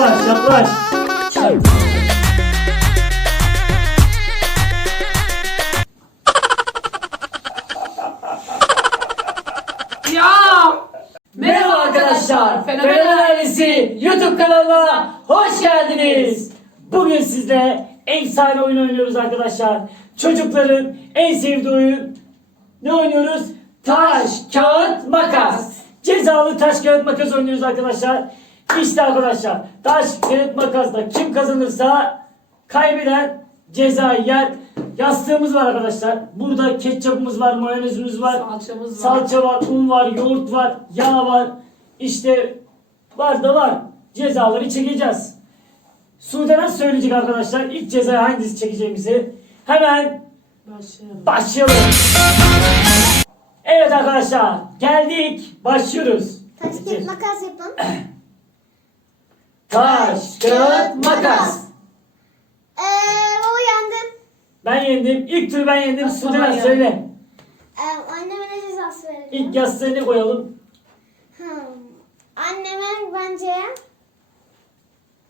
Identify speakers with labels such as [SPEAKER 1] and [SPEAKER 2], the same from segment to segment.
[SPEAKER 1] yaklaş, yaklaş. Ya. ya! Merhaba arkadaşlar, Fenomen Ailesi YouTube kanalına hoş geldiniz. Biz. Bugün sizle en efsane oyun oynuyoruz arkadaşlar. Çocukların en sevdiği oyun ne oynuyoruz? Taş, kağıt, makas. Taş. Cezalı taş kağıt makas oynuyoruz arkadaşlar. İşte arkadaşlar taş, kilit, makasla kim kazanırsa kaybeden cezayı yer. Yastığımız var arkadaşlar. Burada ketçapımız var, mayonezimiz var.
[SPEAKER 2] Salçamız
[SPEAKER 1] var. Salça var, un var, yoğurt var, yağ var. İşte var da var. Cezaları çekeceğiz. Sude nasıl söyleyecek arkadaşlar? İlk ceza hangisi çekeceğimizi? Hemen başlayalım. başlayalım. Evet arkadaşlar geldik. Başlıyoruz.
[SPEAKER 3] Taş, kilit, makas yapın.
[SPEAKER 1] Taş, kağıt, makas.
[SPEAKER 3] Eee o yendim.
[SPEAKER 1] Ben yendim. İlk tur ben yendim. Sıcağı söyle.
[SPEAKER 3] Eee anneme ne cezası verelim?
[SPEAKER 1] İlk yastığını koyalım.
[SPEAKER 3] Hmm. Anneme bence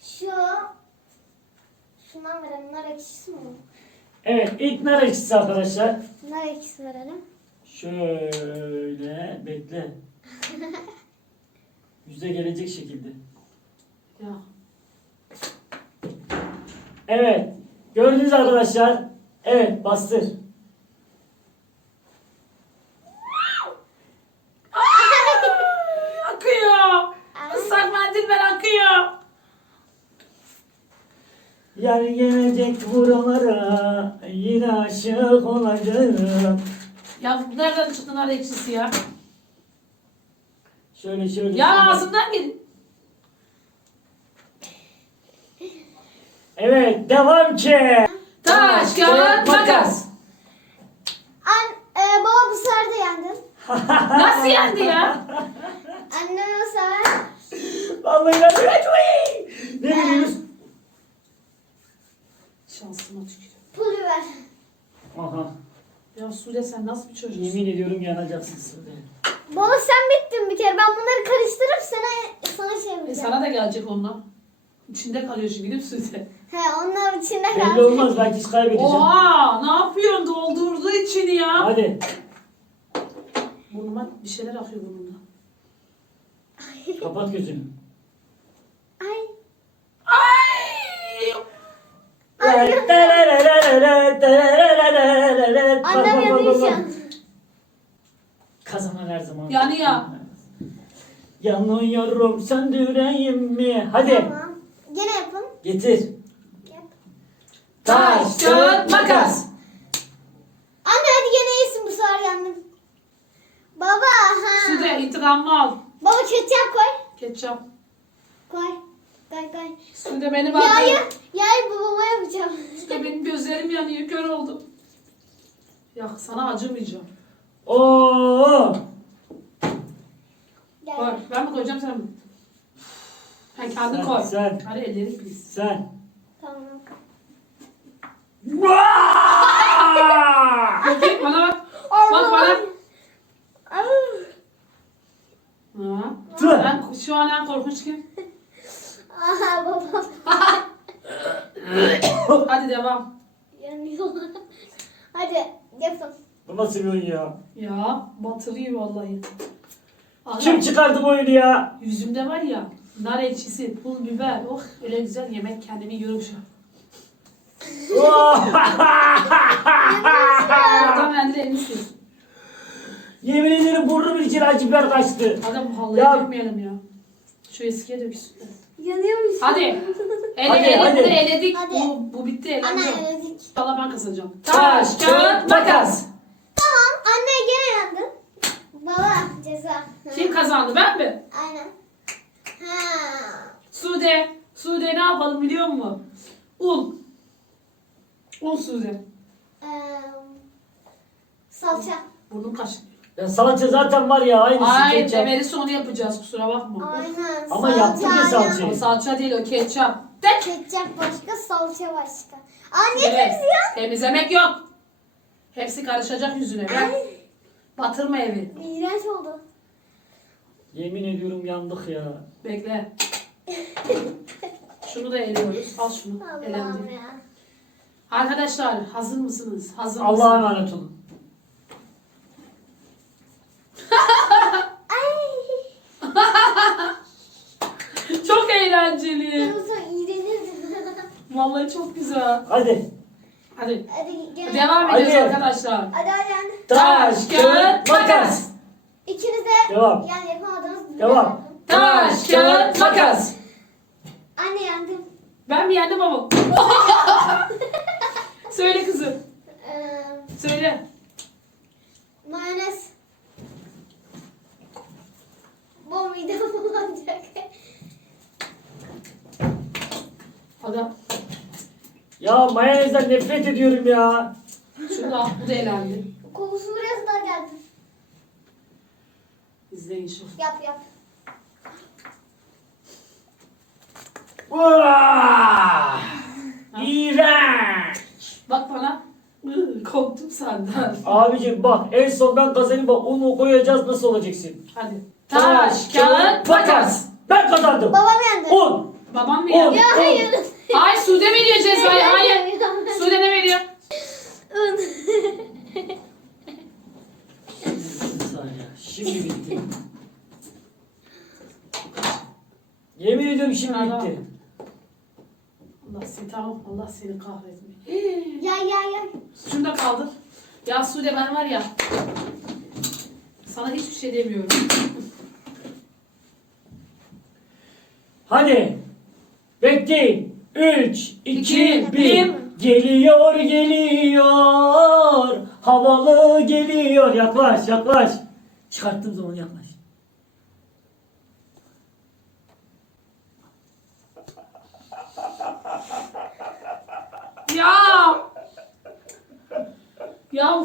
[SPEAKER 3] şu şuna verelim. Nar ekşisi mi
[SPEAKER 1] Evet, ilk nar ekşisi arkadaşlar.
[SPEAKER 3] Nar ekşisi verelim.
[SPEAKER 1] Şöyle, bekle. yüzde gelecek şekilde. Ya. Evet. Gördünüz arkadaşlar. Evet bastır. Yer gelecek buralara yine aşık olacağım.
[SPEAKER 2] Ya nereden çıktın hareketsiz ya?
[SPEAKER 1] Şöyle şöyle.
[SPEAKER 2] Ya ağzından gelin. Bir...
[SPEAKER 1] Evet, devam ki. Taş, kağıt, makas.
[SPEAKER 3] An, e, baba bu sefer de yendin.
[SPEAKER 2] Nasıl yendi ya?
[SPEAKER 3] Annem o sefer.
[SPEAKER 1] Vallahi ben de Ne biliyoruz?
[SPEAKER 2] Şansıma tükürüm. pul Pulver. Aha. Ya Sude sen nasıl bir çocuksun?
[SPEAKER 1] Yemin ediyorum yanacaksın Sude.
[SPEAKER 3] Baba sen bittin bir kere. Ben bunları karıştırıp sana sana şey yapacağım. E
[SPEAKER 2] sana da gelecek onunla. İçinde kalıyor şimdi gidip Sude.
[SPEAKER 3] He onlar için
[SPEAKER 1] herhalde. Belli olmaz belki kaybedeceğim.
[SPEAKER 2] Oha ne yapıyorsun Doldurdu içini ya. Hadi. Burnuma bir şeyler akıyor burnumda.
[SPEAKER 1] Ay. Kapat gözünü.
[SPEAKER 3] Ay.
[SPEAKER 2] Ay.
[SPEAKER 3] Anlam yazıyor.
[SPEAKER 2] Kazanan her zaman. Yani ya.
[SPEAKER 1] Yanıyorum sen de yüreğim mi? Hadi. Tamam. Gene yapın. Getir. Taş, çöp, makas.
[SPEAKER 3] Anne hadi gene iyisin bu sefer yandım. Baba ha.
[SPEAKER 2] Su da itiramı al.
[SPEAKER 3] Baba ketçap koy. Ketçap. Koy. Koy koy.
[SPEAKER 2] Su da beni bak.
[SPEAKER 3] Yayı, yayı babama yapacağım.
[SPEAKER 2] Su da benim gözlerim yanıyor kör oldum. Ya sana acımayacağım. Oo. Gel. Koy. Ben mi koyacağım sen mi? Ay, sen kendin koy. Sen. Hadi ellerin pis. Sen. korkunç ki?
[SPEAKER 3] Aha babam.
[SPEAKER 2] Hadi devam.
[SPEAKER 3] Hadi yapın.
[SPEAKER 1] Bu nasıl bir oyun ya?
[SPEAKER 2] Ya batırıyor vallahi.
[SPEAKER 1] Aha. Kim çıkardı bu oyunu ya?
[SPEAKER 2] Yüzümde var ya nar ekşisi, pul biber. Oh öyle güzel yemek kendimi yiyorum şu an. Adam elde elmişsin.
[SPEAKER 1] Yemin ederim burnum bir kere acı biber kaçtı.
[SPEAKER 2] Adam vallahi. Ya ya. ya. Şu eskiye dök sütle. Yanıyor musun? Hadi. ele, hadi, ele, hadi. eledik. Hadi. Bu, bu bitti. Eledim.
[SPEAKER 3] Ana eledik.
[SPEAKER 2] Valla ben kazanacağım.
[SPEAKER 1] Taş, kağıt, makas. Bakar.
[SPEAKER 3] Tamam. Anne gene yandı. Baba ceza.
[SPEAKER 2] Kim kazandı? Ben mi? Aynen. Ha. Sude. Sude ne yapalım biliyor musun? Un. Un Sude. Ee, salça. Burnum kaşınıyor.
[SPEAKER 1] Ya salça zaten var ya aynı Aynen, ketçap.
[SPEAKER 2] Aynen demeriz yapacağız kusura bakma.
[SPEAKER 3] Aynen.
[SPEAKER 1] Ama yaptın ya salça. Ama
[SPEAKER 2] salça değil o ketçap.
[SPEAKER 3] De. Ketçap başka salça başka. Anne ne evet. temiz ya.
[SPEAKER 2] Temizlemek yok. Hepsi karışacak yüzüne. Ay. Ben batırma Ay. batırma evi.
[SPEAKER 3] İğrenç oldu.
[SPEAKER 1] Yemin ediyorum yandık ya.
[SPEAKER 2] Bekle. şunu da eliyoruz. Al şunu.
[SPEAKER 3] Allah'ım ya.
[SPEAKER 2] Arkadaşlar hazır mısınız?
[SPEAKER 1] Hazır Allah mısınız? Allah'a emanet olun.
[SPEAKER 2] eğlenceli. Vallahi çok güzel. Hadi. Hadi. Hadi, hadi Devam hadi. ediyoruz arkadaşlar.
[SPEAKER 3] Hadi hadi.
[SPEAKER 1] Taş, kağıt, makas.
[SPEAKER 3] İkiniz de yani yapamadınız.
[SPEAKER 1] Devam. Yel yel yel devam. Yel devam. Yel devam. Taş, kağıt, makas.
[SPEAKER 3] Anne yandım.
[SPEAKER 2] Ben mi yandım ama? Söyle. Söyle kızım. Ee, Söyle.
[SPEAKER 3] Mayonez. Bu midem bulanacak.
[SPEAKER 2] Hadi.
[SPEAKER 1] Ya mayonezden nefret ediyorum ya.
[SPEAKER 2] Şunu al bu da elendi.
[SPEAKER 3] Kokusu biraz daha geldi. İzleyin şunu. Yap yap.
[SPEAKER 1] Uaaaaah! İğrenç!
[SPEAKER 2] Bak bana. Korktum senden.
[SPEAKER 1] Abicim bak en son ben kazanayım bak onu koyacağız nasıl olacaksın? Hadi. Taş, kağıt, patas. Ben kazandım. Babam yendi. Un.
[SPEAKER 2] Babam mı yendi? Ya On. hayır. Ay Sude mi diyor cezayı. Hayır. Sude ne veriyor? Un.
[SPEAKER 1] Şimdi, şimdi şey bitti. Yemin ediyorum şimdi Adam. bitti.
[SPEAKER 2] Allah seni tamam. Allah seni kahretme.
[SPEAKER 3] ya ya ya.
[SPEAKER 2] Şurada kaldı Ya Sude ben var ya. Sana hiçbir şey demiyorum.
[SPEAKER 1] Hadi. Bekleyin. 3, 2, 1 Geliyor geliyor Havalı geliyor Yaklaş yaklaş
[SPEAKER 2] Çıkarttığım zaman yaklaş
[SPEAKER 1] Ya Ya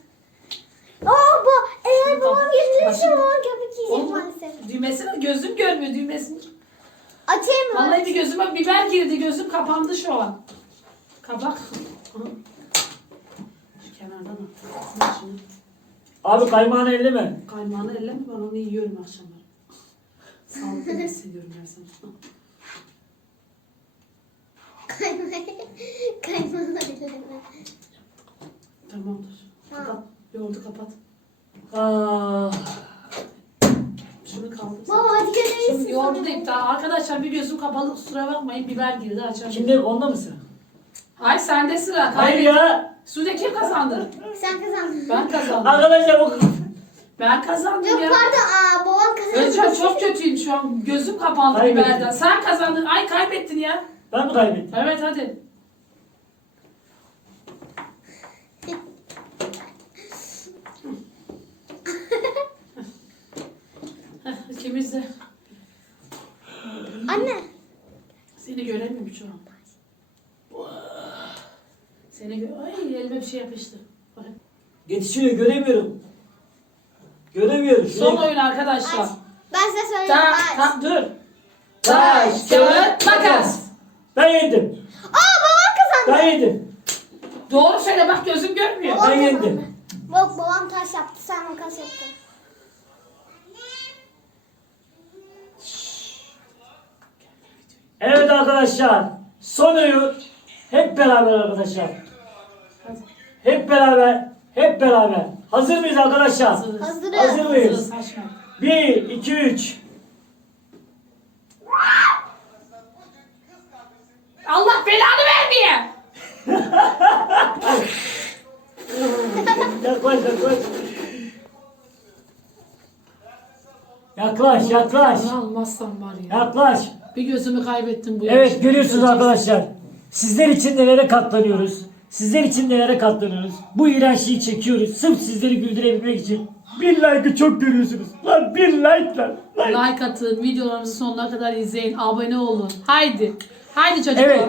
[SPEAKER 3] Baba, eğer babam getirirse o zaman köpek yiyecek Oğlum,
[SPEAKER 2] Düğmesini gözüm görmüyor düğmesini. Açayım mı? Vallahi açın. bir gözüme biber girdi, gözüm kapandı şu an. Kabak. Şu kenardan attım.
[SPEAKER 1] Abi kaymağını elle mi?
[SPEAKER 2] Kaymağını elle mi? Ben onu yiyorum akşamları. Sağlıklı hissediyorum her zaman.
[SPEAKER 3] Kaymağı, kaymağını elle mi?
[SPEAKER 2] Yoğurdu kapat. Aa. Şunu kapat.
[SPEAKER 3] Baba hadi gelelim. Şimdi
[SPEAKER 2] yoğurdu da iptal. Arkadaşlar bir gözüm kapalı kusura bakmayın. Biber girdi açar.
[SPEAKER 1] Kimde? Onda mı sıra?
[SPEAKER 2] Ay sende sıra. Kaybettin. Hayır ya. Sude kim kazandı?
[SPEAKER 3] Sen kazandın.
[SPEAKER 2] Ben kazandım.
[SPEAKER 1] Arkadaşlar bu o...
[SPEAKER 2] ben kazandım Yok, ya. Yok
[SPEAKER 3] pardon aa boğan
[SPEAKER 2] kazandı. Önce çok kötüyüm şu an. Gözüm kapandı biberden. Sen kazandın. Ay kaybettin ya.
[SPEAKER 1] Ben mi kaybettim?
[SPEAKER 2] Evet hadi. temizle. Anne. Seni göremiyorum şu an. Seni gö Ay elime bir şey yapıştı.
[SPEAKER 1] Yetişiyor göremiyorum. Göremiyorum.
[SPEAKER 2] Son e oyun arkadaşlar.
[SPEAKER 3] Ben size söyleyeyim.
[SPEAKER 2] Tamam dur.
[SPEAKER 1] Taş, sen kağıt, taş. makas. Ben yedim.
[SPEAKER 3] Aa babam
[SPEAKER 1] kazandı. Ben yedim.
[SPEAKER 2] Doğru söyle bak gözüm görmüyor.
[SPEAKER 1] Babam ben yedim.
[SPEAKER 3] Bak babam taş yaptı sen makas yaptın.
[SPEAKER 1] Evet arkadaşlar. Son öğüt. Hep beraber arkadaşlar. Hadi. Hep beraber. Hep beraber. Hazır mıyız arkadaşlar? Hazırız. Hazırız. Hazır mıyız? Hazırız. Bir, iki, üç.
[SPEAKER 2] Allah belanı vermeye.
[SPEAKER 1] yaklaş, yaklaş. Yaklaş,
[SPEAKER 2] Yaklaş. yaklaş. Bir gözümü kaybettim bu
[SPEAKER 1] Evet yaşında. görüyorsunuz arkadaşlar. Sizler için nelere katlanıyoruz? Sizler için nelere katlanıyoruz? Bu iğrençliği çekiyoruz. Sırf sizleri güldürebilmek için. Bir like'ı çok görüyorsunuz. Lan bir like lan.
[SPEAKER 2] Like. like atın. Videolarımızı sonuna kadar izleyin. Abone olun. Haydi. Haydi çocuklar. Evet.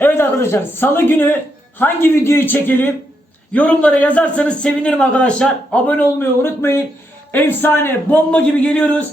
[SPEAKER 1] Evet arkadaşlar. Salı günü hangi videoyu çekelim? Yorumlara yazarsanız sevinirim arkadaşlar. Abone olmayı unutmayın. Efsane bomba gibi geliyoruz.